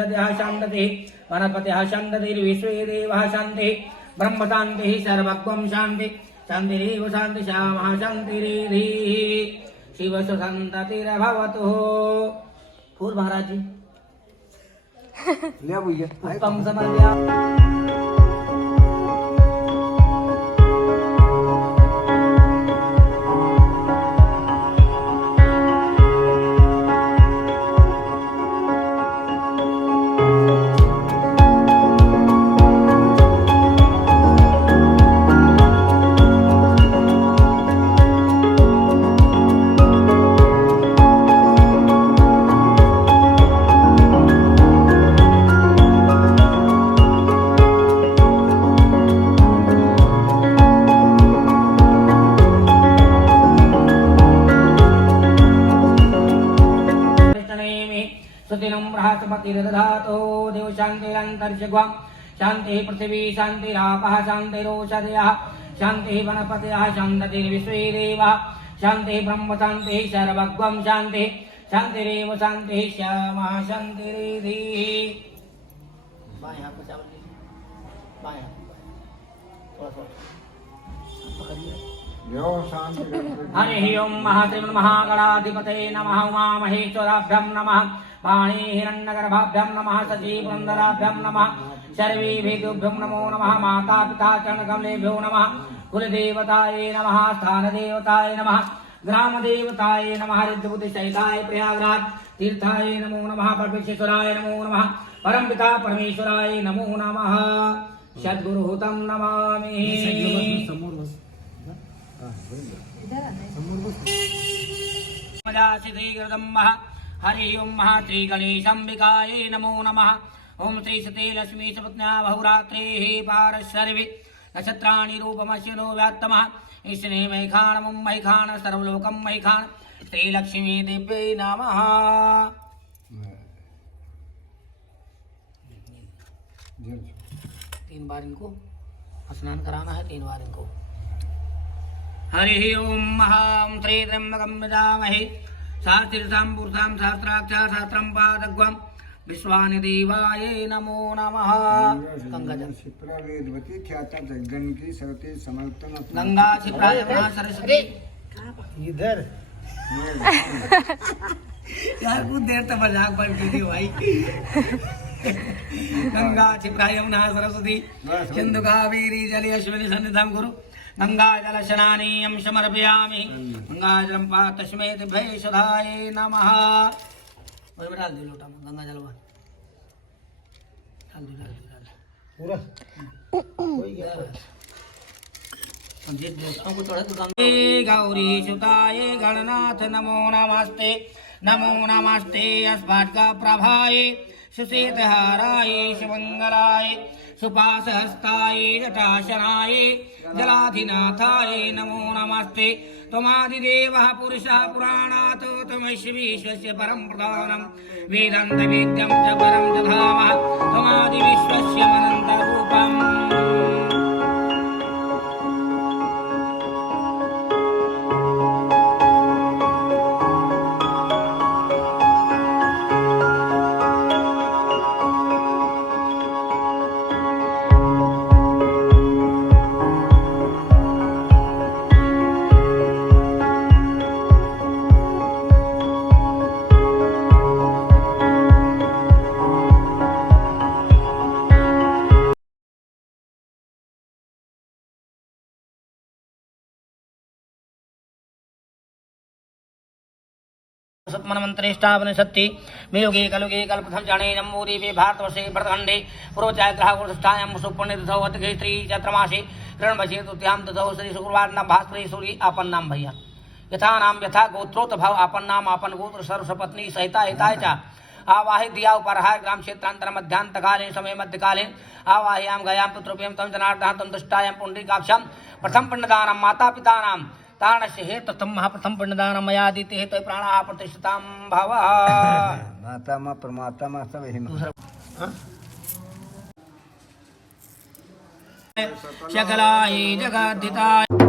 वनस्पतिः शान्तिः वनस्पतिः शान्तिर्विश्वे देवः शान्तिः ब्रह्म शान्तिः सर्वगं शान्ति शान्तिरेव शान्ति श्यामः शान्तिरेधि शिव सुसंततिर्भवतु। फूल महाराज जी ले भैया उत्तम समर्पया। सुदिनं बृहस्पतिर्दधातु देव शान्तिरन्तरिक्षं शान्तिः पृथिवी शान्तिरापः शान्तिरोषधयः शान्तिः वनस्पतयः शान्तिर्विश्वे देवः शान्तिः ब्रह्म शान्तिः सर्वगं शान्तिः शान्तिरेव शान्तिः श्यामः शान्तिरेधि। बाएं हाथ को चावल लीजिए, बाएं हाथ थोड़ा थोड़ा पकड़िए। हरि ओम महात्रिमहागणाधिपतये नमः। उमामहेश्वराभ्यं नमः। वाणी हिरण्यगर्भाभ्यं नमः। सचीपुरन्दराभ्यं नमः। सर्वेभ्यो नमो नमः। माता पिता चरणकमलेभ्यो नमः। कुलदेवताय नमः। स्थानदेवताय नमः। ग्रामदेवताय नमः। हरिद्रबुद्धिसहिताय प्रयागराज तीर्थाय नमो नमः। परमेश्वराय नमो नमः। परमपिता परमेश्वराय नमो नमः। सद्गुरुहुतं नमामि। हरि ओम श्री गणेशाम्बिकायै नमो नमः। ओम श्री सती लक्ष्मी सपत्न्या बहुरात्रेः पारशर्वे नक्षत्राणि रूपमश्यनो व्यात्तमः ईश्वरे मैखाणमुं मैखाण सर्वलोकं मैखाण श्री लक्ष्मी देव्यै नमः। 3 बार इनको स्नान कराना है, 3 बार इनको। हरि ओम महां श्री त्र्यंबकं यजामहे शास्त्रीर्षां पुरुषां शास्त्राक्षां शास्त्रं पादग्वं विश्वानि देवाय नमो नमः। गंगा क्षिप्रा वेदवती ख्याता जगन्की सरस्वती समर्पण गंगा क्षिप्रा यमुना सरस्वती इधर यार कुछ देर तक मजाक बन की भाई। गंगा क्षिप्रा यमुना सरस्वती सिंधु कावेरी जले अश्विनी सन्निधं कुरु गंगाजल स्नानीयं समर्पयामि। गंगाजलं पात तस्मै भैषधाय नमः। और डाल दो लोटा में गंगाजल डाल दो पूरा गौरी सुताय गणनाथ नमो नमस्ते नमो नमस्ते अस्फाटक प्रभाय सुशीतहाराय सुमंगलाय सुपासहस्ताय जटाशनाय जलाधिनाथाय नमो नमस्ते। त्वमादिदेवः पुरुषः पुराणात् त्वमस्य विश्वस्य परं प्रधानं वेदान्तवेद्यं च परं च धामः त्वमादिविश्वस्य अनन्तरूपम्। सत्मन्वन्तरेष्टावनिषत्ति मेयुगे कलुगे कल्पथं जाने जम्बूद्वीपे भारतवर्षे भरतखण्डे पूर्वचायग्रहगुणस्थायां सुपुण्यतिथौ अतिगे स्त्री चैत्रमासे किरणवशे तृतीयां तिथौ श्री शुक्रवार भास्करे सूर्य आपन्नाम भैया यथा नाम यथा गोत्रोत भाव आपन्नाम आपन गोत्र सर्वपत्नी सहिता हिताय च आवाहित दिया उपरहार ग्राम क्षेत्रांतर मध्यांतकालीन समय मध्यकालीन आवाहयाम गयां पुत्रोपयं तम जनार्दन तम दुष्टायां पुंडरीकाक्षां प्रथम पिंडदानं माता पितानां तारणस्य हेतुतम महाप्रथम पिंडदानं मया दीते हेतु प्राणाः प्रतिष्ठितां भव। माता मा परमात्मा मा सब हिंद शकलाय जगद्धिताय